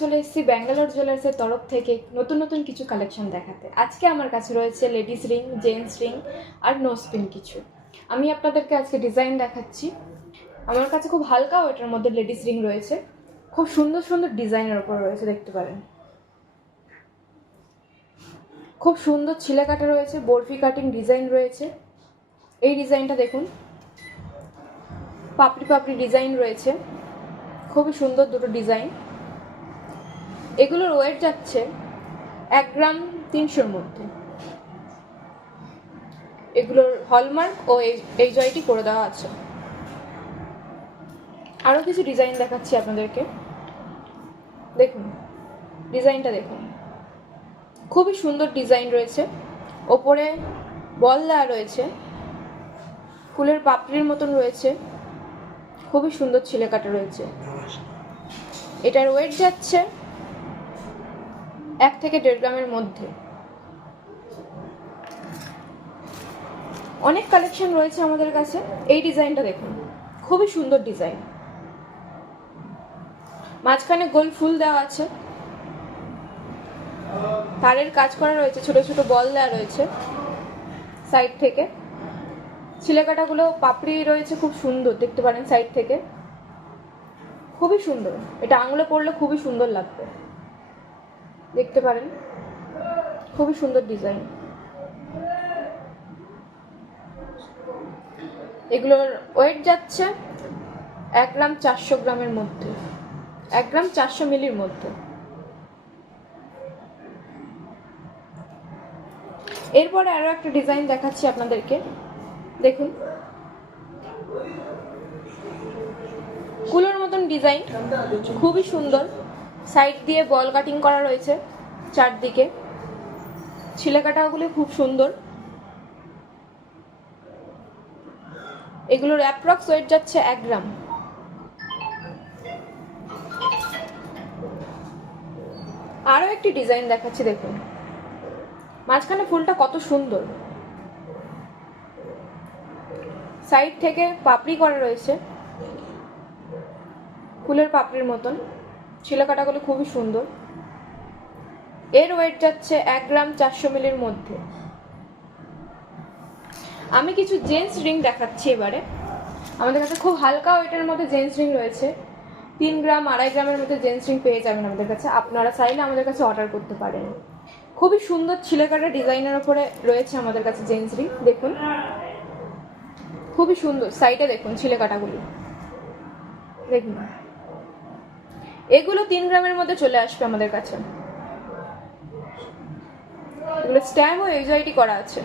চলে এসেছি ব্যাঙ্গালোর জুয়েলার্সের তরফ থেকে নতুন নতুন কিছু কালেকশন দেখাতে। আজকে আমার কাছে রয়েছে লেডিস রিং, জেন্টস রিং আর নোজপিন কিছু। আমি আপনাদেরকে আজকে ডিজাইন দেখাচ্ছি। আমার কাছে খুব হালকা ওয়েটের মধ্যে লেডিস রিং রয়েছে, খুব সুন্দর সুন্দর ডিজাইনের ওপর রয়েছে, দেখতে পারেন। খুব সুন্দর ছিলে কাটা রয়েছে, বরফি কাটিং ডিজাইন রয়েছে। এই ডিজাইনটা দেখুন, পাপড়ি পাপড়ি ডিজাইন রয়েছে, খুবই সুন্দর দুটো ডিজাইন। এগুলোর ওয়েট যাচ্ছে 1 গ্রাম 300-র মধ্যে। এগুলোর হলমার্ক ও এইচআইটি করে দেওয়া আছে। আরও কিছু ডিজাইন দেখাচ্ছি আপনাদেরকে, দেখুন ডিজাইনটা দেখুন, খুবই সুন্দর ডিজাইন রয়েছে। ওপরে বল দেওয়া রয়েছে, ফুলের পাপড়ির মতন রয়েছে, খুবই সুন্দর ছিলে কাটা রয়েছে। এটার ওয়েট যাচ্ছে 1 থেকে 1.5 গ্রামের মধ্যে। অনেক কালেকশন রয়েছে আমাদের কাছে। এই ডিজাইনটা দেখুন, খুবই সুন্দর ডিজাইন, মাঝখানে গোল ফুল দেওয়া আছে, তারের কাজ করা রয়েছে, ছোট ছোট বল দেওয়া রয়েছে সাইড থেকে। ছিলেকাটাগুলো পাপড়ি রয়েছে, খুব সুন্দর দেখতে পারেন সাইড থেকে, খুবই সুন্দর। এটা আঙুলে পরলে খুবই সুন্দর লাগবে, দেখতে পারেন, খুবই সুন্দর ডিজাইন। এগুলোর ওয়েট যাচ্ছে 1 গ্রাম 400 গ্রামের মধ্যে, 1 গ্রাম 400 মিলির মধ্যে। এরপরে আরো একটা ডিজাইন দেখাচ্ছি আপনাদেরকে, দেখুন কুলোর মতন ডিজাইন, খুবই সুন্দর। সাইড দিয়ে বল কাটিং করা রয়েছে চারদিকে, ছিলে কাটাগুলো খুব সুন্দর। এগুলোর অ্যাপ্রক্স ওয়েট যাচ্ছে 1 গ্রাম। আরো একটি ডিজাইন দেখাচ্ছি, দেখুন মাঝখানে ফুলটা কত সুন্দর, সাইড থেকে পাপড়ি করা রয়েছে, ফুলের পাপড়ির মতন। ছিলে কাটাগুলো খুবই সুন্দর। এর ওয়েট যাচ্ছে 1 গ্রাম 400 মিলির মধ্যে। আমি কিছু জেন্টস রিং দেখাচ্ছি এবারে। আমাদের কাছে খুব হালকা ওয়েটের মধ্যে জেন্টস রিং রয়েছে, 3 গ্রাম 2.5 গ্রামের মধ্যে জেন্টস রিং পেয়ে যাবেন আমাদের কাছে। আপনারা চাইলে আমাদের কাছে অর্ডার করতে পারেন। খুবই সুন্দর ছিলে কাটা ডিজাইনের ওপরে রয়েছে আমাদের কাছে জেন্টস রিং, দেখুন খুবই সুন্দর। সাইডে দেখুন ছিলে কাটাগুলি, দেখুন এগুলো 3 গ্রামের মধ্যে চলে আসবে আমাদের কাছে। এগুলো স্ট্যাম্প ও এইচআইটি করা আছে,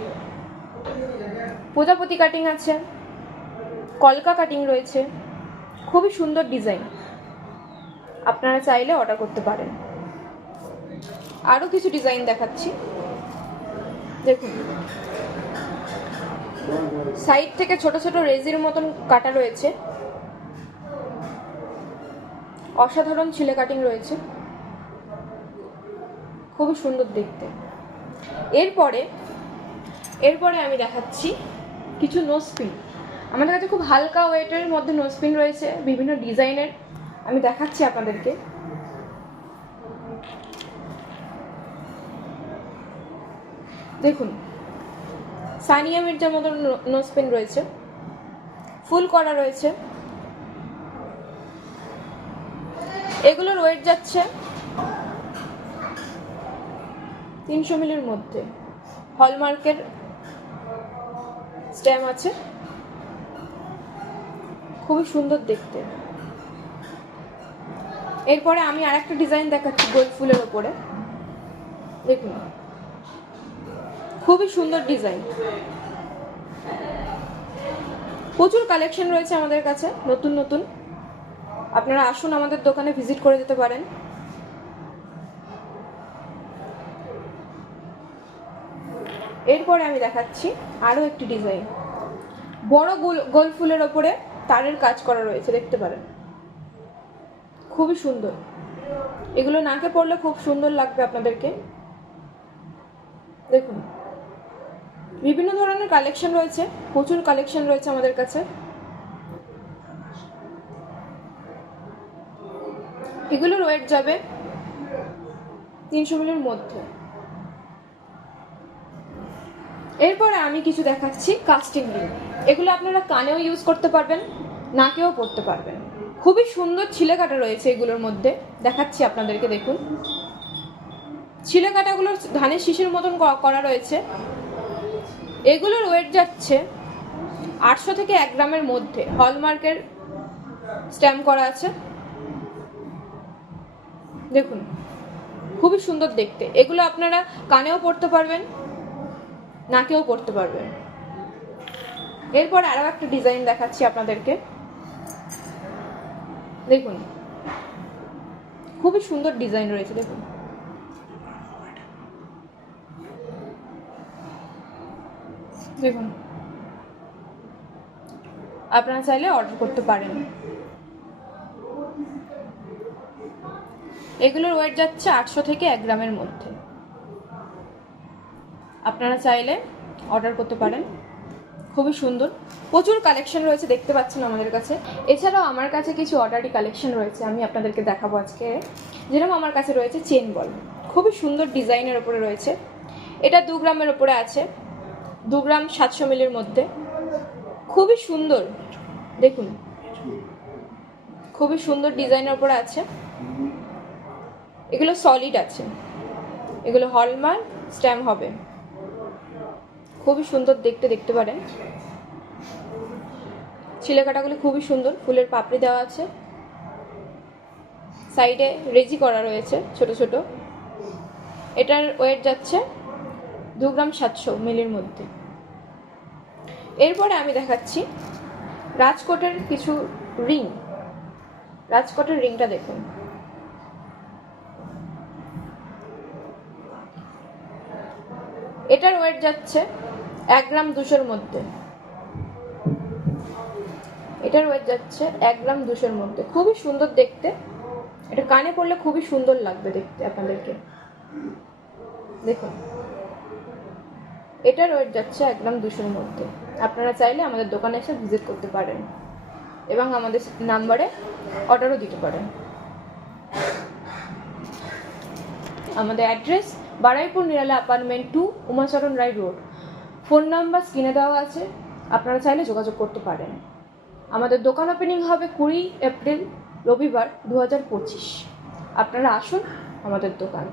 প্রজাপতি কাটিং আছে, কলকা কাটিং রয়েছে, খুবই সুন্দর ডিজাইন। আপনারা চাইলে অর্ডার করতে পারেন। আরো কিছু ডিজাইন দেখাচ্ছি, দেখুন সাইড থেকে ছোট ছোট রেজির মতন কাটা রয়েছে, অসাধারণ ছিলে কাটিং রয়েছে, খুবই সুন্দর দেখতে। এরপরে আমি দেখাচ্ছি কিছু নোজপিন। আমাদের কাছে খুব হালকা ওয়েটের মধ্যে নোজপিন রয়েছে, বিভিন্ন ডিজাইনের। আমি দেখাচ্ছি আপনাদেরকে, দেখুন সানিয়া মির্জার মতো নোজপিন রয়েছে, ফুল করা রয়েছে। এগুলোর ওয়েট যাচ্ছে 300 মিলির মধ্যে। হলমার্কের স্ট্যাম্প আছে, খুবই সুন্দর দেখতে। এরপরে আমি আরেকটা ডিজাইন দেখাচ্ছি গোল ফুলের ওপরে, দেখুন খুবই সুন্দর ডিজাইন। প্রচুর কালেকশন রয়েছে আমাদের কাছে নতুন নতুন। আপনারা আসুন, আমাদের দোকানে ভিজিট করে যেতে পারেন। এরপরে আমি দেখাচ্ছি আরো একটি ডিজাইন, বড় গোল ফুলের ওপরে তারের কাজ করা রয়েছে, দেখতে পারেন, খুবই সুন্দর। এগুলো নাকে পরলে খুব সুন্দর লাগবে আপনাদেরকে, দেখুন বিভিন্ন ধরনের কালেকশন রয়েছে, প্রচুর কালেকশন রয়েছে আমাদের কাছে। এগুলোর ওয়েট যাবে 300 মিলির মধ্যে। এরপরে আমি কিছু দেখাচ্ছি কাস্টিং রিং। এগুলো আপনারা কানেও ইউজ করতে পারবেন, নাকেও পরতে পারবেন। খুবই সুন্দর ছিলে কাটা রয়েছে এগুলোর মধ্যে, দেখাচ্ছি আপনাদেরকে। দেখুন, ছিলে কাটাগুলো ধানের শীষের মতন করা রয়েছে। এগুলোর ওয়েট যাচ্ছে 800 থেকে 1 গ্রামের মধ্যে। হলমার্কের স্ট্যাম্প করা আছে। দেখুন, খুবই সুন্দর দেখতে। এগুলো আপনারা কানেও পরতে পারবেন, নাকেও পরতে পারবেন। এরপর আরও একটা ডিজাইন দেখাচ্ছি আপনাদেরকে। দেখুন, খুবই সুন্দর ডিজাইন রয়েছে। দেখুন, দেখুন, আপনারা চাইলে অর্ডার করতে পারেন। এগুলোর ওয়েট যাচ্ছে 800 থেকে 1 গ্রামের মধ্যে। আপনারা চাইলে অর্ডার করতে পারেন। খুবই সুন্দর, প্রচুর কালেকশন রয়েছে, দেখতে পাচ্ছেন আমাদের কাছে। এছাড়াও আমার কাছে কিছু অর্ডারি কালেকশন রয়েছে, আমি আপনাদেরকে দেখাবো আজকে। যেরকম আমার কাছে রয়েছে চেন বল, খুবই সুন্দর ডিজাইনের ওপরে রয়েছে। এটা 2 গ্রামের ওপরে আছে, 2 গ্রাম 700 মিলির মধ্যে। খুবই সুন্দর, দেখুন, খুবই সুন্দর ডিজাইনের ওপরে আছে। এগুলো সলিড আছে, এগুলো হলমার্ক স্ট্যাম্প হবে। খুবই সুন্দর দেখতে, দেখতে পারেন। ছিলে কাটাগুলো খুবই সুন্দর, ফুলের পাপড়ি দেওয়া আছে, সাইডে রেজি করা রয়েছে ছোট ছোট। এটার ওয়েট যাচ্ছে 2 গ্রাম 700 মিলির মধ্যে। এরপরে আমি দেখাচ্ছি রাজকোটের কিছু রিং। রাজকোটের রিংটা দেখুন, এটার ওয়েট যাচ্ছে 1 গ্রাম 200-র মধ্যে। এটার ওয়েট যাচ্ছে 1 গ্রাম 200-র মধ্যে। খুবই সুন্দর দেখতে, এটা কানে পড়লে খুবই সুন্দর লাগবে দেখতে আপনাদেরকে। দেখুন, এটার ওয়েট যাচ্ছে 1 গ্রাম 200-র মধ্যে। আপনারা চাইলে আমাদের দোকানে এসে ভিজিট করতে পারেন এবং আমাদের নাম্বারে অর্ডারও দিতে পারেন। আমাদের অ্যাড্রেস বারাইপুর নিরালা অ্যাপার্টমেন্ট 2, উমাচরণ রায় রোড। ফোন নাম্বার স্ক্রিনে দেওয়া আছে, আপনারা চাইলে যোগাযোগ করতে পারেন। আমাদের দোকান ওপেনিং হবে 20 এপ্রিল রবিবার 2025। আপনারা আসুন আমাদের দোকান।